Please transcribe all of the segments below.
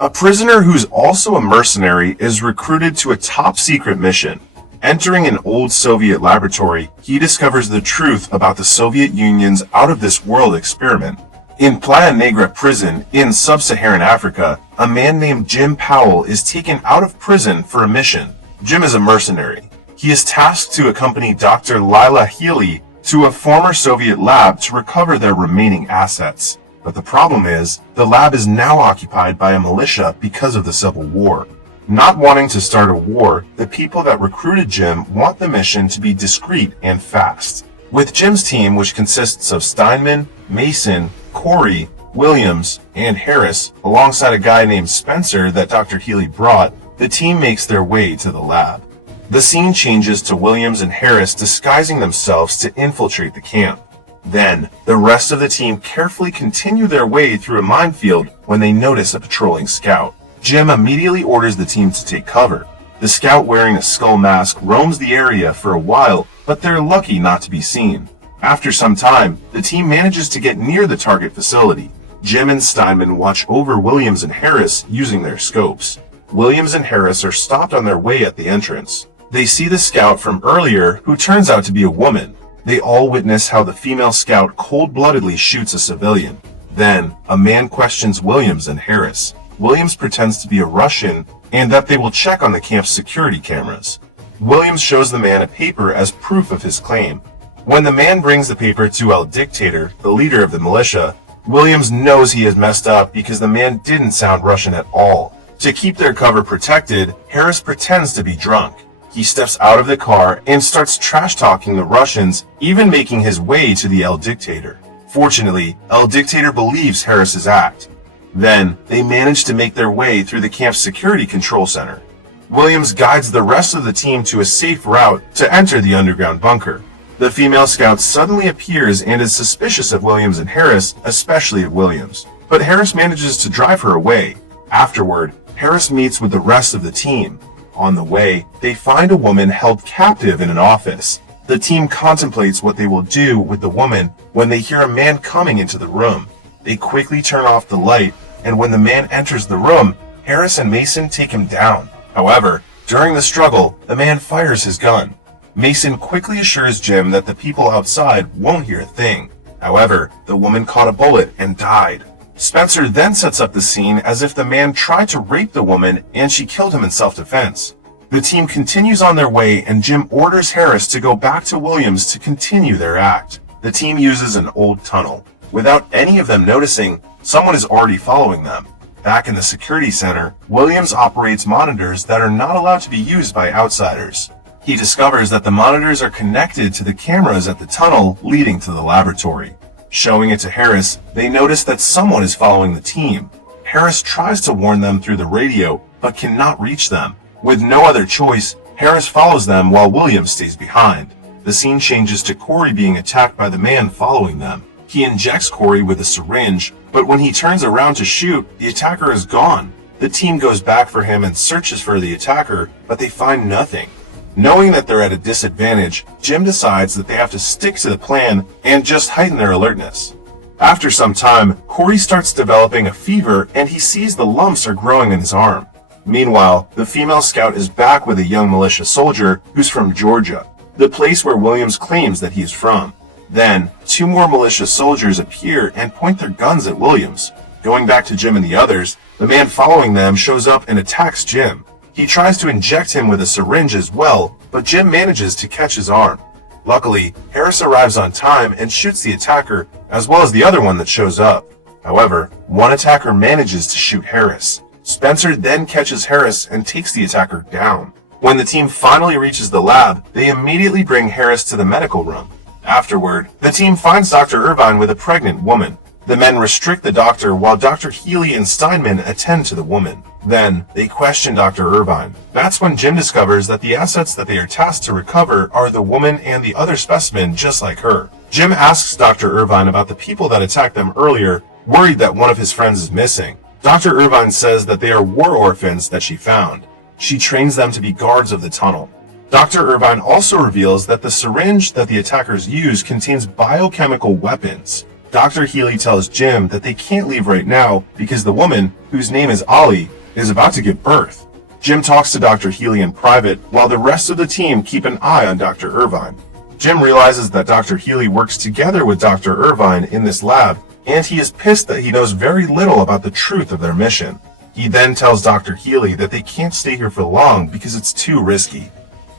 A prisoner who's also a mercenary is recruited to a top-secret mission. Entering an old Soviet laboratory, he discovers the truth about the Soviet Union's out-of-this-world experiment. In Playa Negra prison in sub-Saharan Africa, a man named Jim Powell is taken out of prison for a mission. Jim is a mercenary. He is tasked to accompany Dr. Lila Healy to a former Soviet lab to recover their remaining assets. But the problem is, the lab is now occupied by a militia because of the Civil War. Not wanting to start a war, the people that recruited Jim want the mission to be discreet and fast. With Jim's team, which consists of Steinman, Mason, Corey, Williams, and Harris, alongside a guy named Spencer that Dr. Healy brought, the team makes their way to the lab. The scene changes to Williams and Harris disguising themselves to infiltrate the camp. Then, the rest of the team carefully continue their way through a minefield when they notice a patrolling scout. Jim immediately orders the team to take cover. The scout wearing a skull mask roams the area for a while, but they're lucky not to be seen. After some time, the team manages to get near the target facility. Jim and Steinman watch over Williams and Harris using their scopes. Williams and Harris are stopped on their way at the entrance. They see the scout from earlier, who turns out to be a woman. They all witness how the female scout cold-bloodedly shoots a civilian. Then, a man questions Williams and Harris. Williams pretends to be a Russian and that they will check on the camp's security cameras. Williams shows the man a paper as proof of his claim. When the man brings the paper to El Dictator, the leader of the militia, Williams knows he has messed up because the man didn't sound Russian at all. To keep their cover protected, Harris pretends to be drunk. He steps out of the car and starts trash-talking the Russians, even making his way to the El Dictator. Fortunately, El Dictator believes Harris's act. Then, they manage to make their way through the camp's security control center. Williams guides the rest of the team to a safe route to enter the underground bunker. The female scout suddenly appears and is suspicious of Williams and Harris, especially of Williams. But Harris manages to drive her away. Afterward, Harris meets with the rest of the team. On the way, they find a woman held captive in an office. The team contemplates what they will do with the woman when they hear a man coming into the room. They quickly turn off the light, and when the man enters the room, Harris and Mason take him down. However, during the struggle, the man fires his gun. Mason quickly assures Jim that the people outside won't hear a thing. However, the woman caught a bullet and died. Spencer then sets up the scene as if the man tried to rape the woman and she killed him in self-defense. The team continues on their way and Jim orders Harris to go back to Williams to continue their act. The team uses an old tunnel. Without any of them noticing, someone is already following them. Back in the security center, Williams operates monitors that are not allowed to be used by outsiders. He discovers that the monitors are connected to the cameras at the tunnel leading to the laboratory. Showing it to Harris, they notice that someone is following the team. Harris tries to warn them through the radio, but cannot reach them. With no other choice, Harris follows them while Williams stays behind. The scene changes to Corey being attacked by the man following them. He injects Corey with a syringe, but when he turns around to shoot, the attacker is gone. The team goes back for him and searches for the attacker, but they find nothing. Knowing that they're at a disadvantage, Jim decides that they have to stick to the plan and just heighten their alertness. After some time, Corey starts developing a fever and he sees the lumps are growing in his arm. Meanwhile, the female scout is back with a young militia soldier who's from Georgia, the place where Williams claims that he is from. Then, two more militia soldiers appear and point their guns at Williams. Going back to Jim and the others, the man following them shows up and attacks Jim. He tries to inject him with a syringe as well, but Jim manages to catch his arm. Luckily, Harris arrives on time and shoots the attacker, as well as the other one that shows up. However, one attacker manages to shoot Harris. Spencer then catches Harris and takes the attacker down. When the team finally reaches the lab, they immediately bring Harris to the medical room. Afterward, the team finds Dr. Irvine with a pregnant woman. The men restrict the doctor while Dr. Healy and Steinman attend to the woman. Then, they question Dr. Irvine. That's when Jim discovers that the assets that they are tasked to recover are the woman and the other specimen just like her. Jim asks Dr. Irvine about the people that attacked them earlier, worried that one of his friends is missing. Dr. Irvine says that they are war orphans that she found. She trains them to be guards of the tunnel. Dr. Irvine also reveals that the syringe that the attackers use contains biochemical weapons. Dr. Healy tells Jim that they can't leave right now because the woman, whose name is Ollie, is about to give birth. Jim talks to Dr. Healy in private while the rest of the team keep an eye on Dr. Irvine. Jim realizes that Dr. Healy works together with Dr. Irvine in this lab, and he is pissed that he knows very little about the truth of their mission. He then tells Dr. Healy that they can't stay here for long because it's too risky.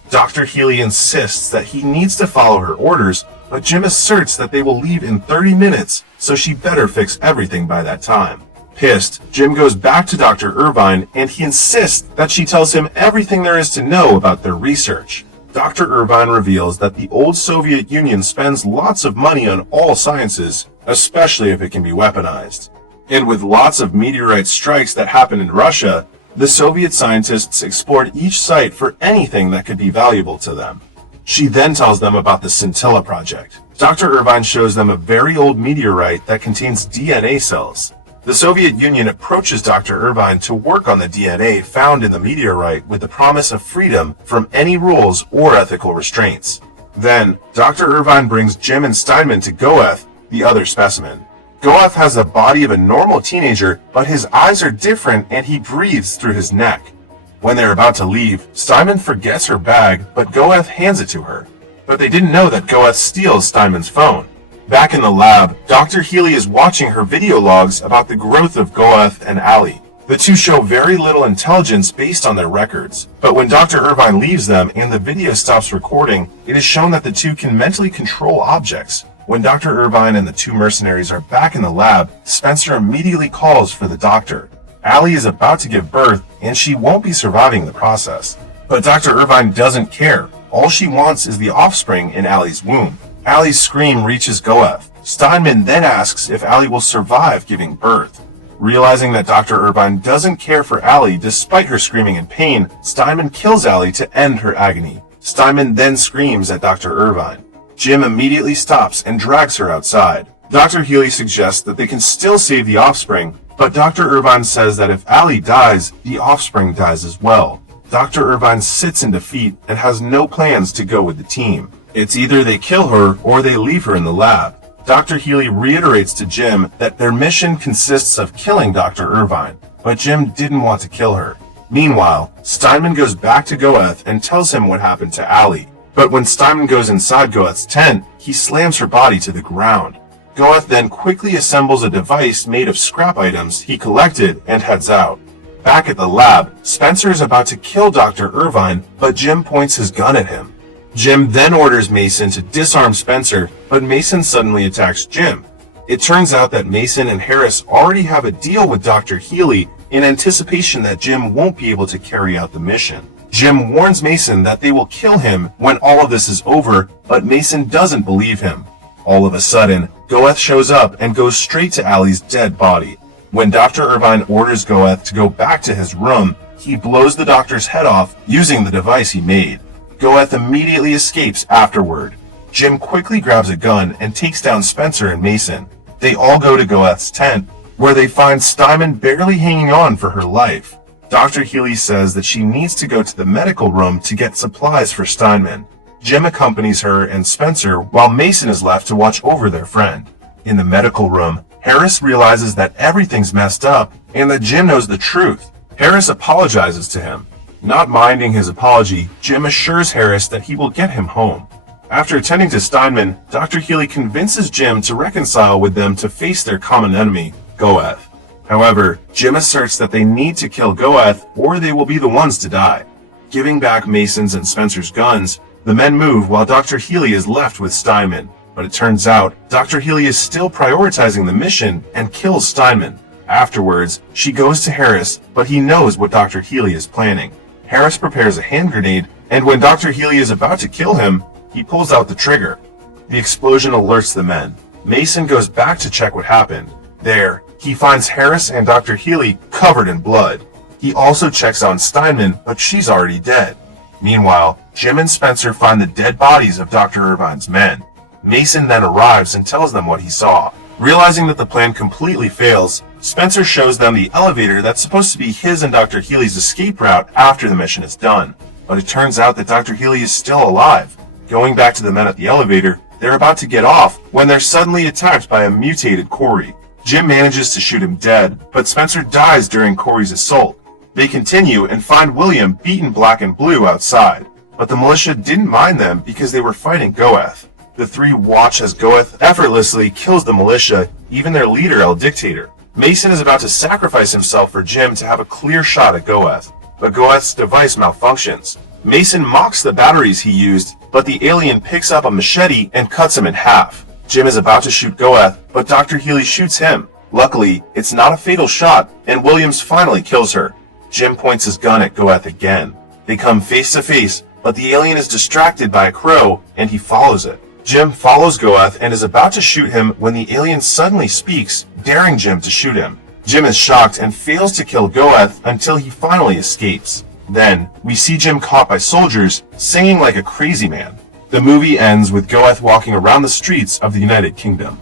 Dr. Healy insists that he needs to follow her orders, but Jim asserts that they will leave in 30 minutes, so she better fix everything by that time. Pissed, Jim goes back to Dr. Irvine and he insists that she tells him everything there is to know about their research. Dr. Irvine reveals that the old Soviet Union spends lots of money on all sciences, especially if it can be weaponized. And with lots of meteorite strikes that happen in Russia, the Soviet scientists explored each site for anything that could be valuable to them. She then tells them about the Scintilla project. Dr. Irvine shows them a very old meteorite that contains DNA cells. The Soviet Union approaches Dr. Irvine to work on the DNA found in the meteorite with the promise of freedom from any rules or ethical restraints. Then, Dr. Irvine brings Jim and Steinman to Goeth, the other specimen. Goeth has the body of a normal teenager, but his eyes are different and he breathes through his neck. When they're about to leave, Steinman forgets her bag, but Goeth hands it to her. But they didn't know that Goeth steals Steinman's phone. Back in the lab, Dr. Healy is watching her video logs about the growth of Goeth and Allie. The two show very little intelligence based on their records, but when Dr. Irvine leaves them and the video stops recording, it is shown that the two can mentally control objects. When Dr. Irvine and the two mercenaries are back in the lab, Spencer immediately calls for the doctor. Allie is about to give birth, and she won't be surviving the process. But Dr. Irvine doesn't care. All she wants is the offspring in Allie's womb. Allie's scream reaches Goeth. Steinman then asks if Allie will survive giving birth. Realizing that Dr. Irvine doesn't care for Allie despite her screaming in pain, Steinman kills Allie to end her agony. Steinman then screams at Dr. Irvine. Jim immediately stops and drags her outside. Dr. Healy suggests that they can still save the offspring, but Dr. Irvine says that if Allie dies, the offspring dies as well. Dr. Irvine sits in defeat and has no plans to go with the team. It's either they kill her or they leave her in the lab. Dr. Healy reiterates to Jim that their mission consists of killing Dr. Irvine, but Jim didn't want to kill her. Meanwhile, Steinman goes back to Goeth and tells him what happened to Allie. But when Steinman goes inside Goeth's tent, he slams her body to the ground. Goeth then quickly assembles a device made of scrap items he collected and heads out. Back at the lab, Spencer is about to kill Dr. Irvine, but Jim points his gun at him. Jim then orders Mason to disarm Spencer, but Mason suddenly attacks Jim. It turns out that Mason and Harris already have a deal with Dr. Healy in anticipation that Jim won't be able to carry out the mission. Jim warns Mason that they will kill him when all of this is over, but Mason doesn't believe him. All of a sudden, Goeth shows up and goes straight to Allie's dead body. When Dr. Irvine orders Goeth to go back to his room, he blows the doctor's head off using the device he made. Goeth immediately escapes afterward. Jim quickly grabs a gun and takes down Spencer and Mason. They all go to Goeth's tent, where they find Steinman barely hanging on for her life. Dr. Healy says that she needs to go to the medical room to get supplies for Steinman. Jim accompanies her and Spencer while Mason is left to watch over their friend. In the medical room, Harris realizes that everything's messed up and that Jim knows the truth. Harris apologizes to him. Not minding his apology, Jim assures Harris that he will get him home. After attending to Steinman, Dr. Healy convinces Jim to reconcile with them to face their common enemy, Goeth. However, Jim asserts that they need to kill Goeth or they will be the ones to die. Giving back Mason's and Spencer's guns, the men move while Dr. Healy is left with Steinman. But it turns out, Dr. Healy is still prioritizing the mission and kills Steinman. Afterwards, she goes to Harris, but he knows what Dr. Healy is planning. Harris prepares a hand grenade, and when Dr. Healy is about to kill him, he pulls out the trigger. The explosion alerts the men. Mason goes back to check what happened. There, he finds Harris and Dr. Healy covered in blood. He also checks on Steinman, but she's already dead. Meanwhile, Jim and Spencer find the dead bodies of Dr. Irvine's men. Mason then arrives and tells them what he saw. Realizing that the plan completely fails, Spencer shows them the elevator that's supposed to be his and Dr. Healy's escape route after the mission is done. But it turns out that Dr. Healy is still alive. Going back to the men at the elevator, They're about to get off when they're suddenly attacked by a mutated Corey. Jim manages to shoot him dead, but Spencer dies during Corey's assault. They continue and find William beaten black and blue outside, but the militia didn't mind them because they were fighting Goeth. The three watch as Goeth effortlessly kills the militia, even their leader, El Dictator. Mason is about to sacrifice himself for Jim to have a clear shot at Goeth, but Goeth's device malfunctions. Mason mocks the batteries he used, but the alien picks up a machete and cuts him in half. Jim is about to shoot Goeth, but Dr. Healy shoots him. Luckily, it's not a fatal shot, and Williams finally kills her. Jim points his gun at Goeth again. They come face to face, but the alien is distracted by a crow, and he follows it. Jim follows Goeth and is about to shoot him when the alien suddenly speaks, daring Jim to shoot him. Jim is shocked and fails to kill Goeth until he finally escapes. Then, we see Jim caught by soldiers, singing like a crazy man. The movie ends with Goeth walking around the streets of the United Kingdom.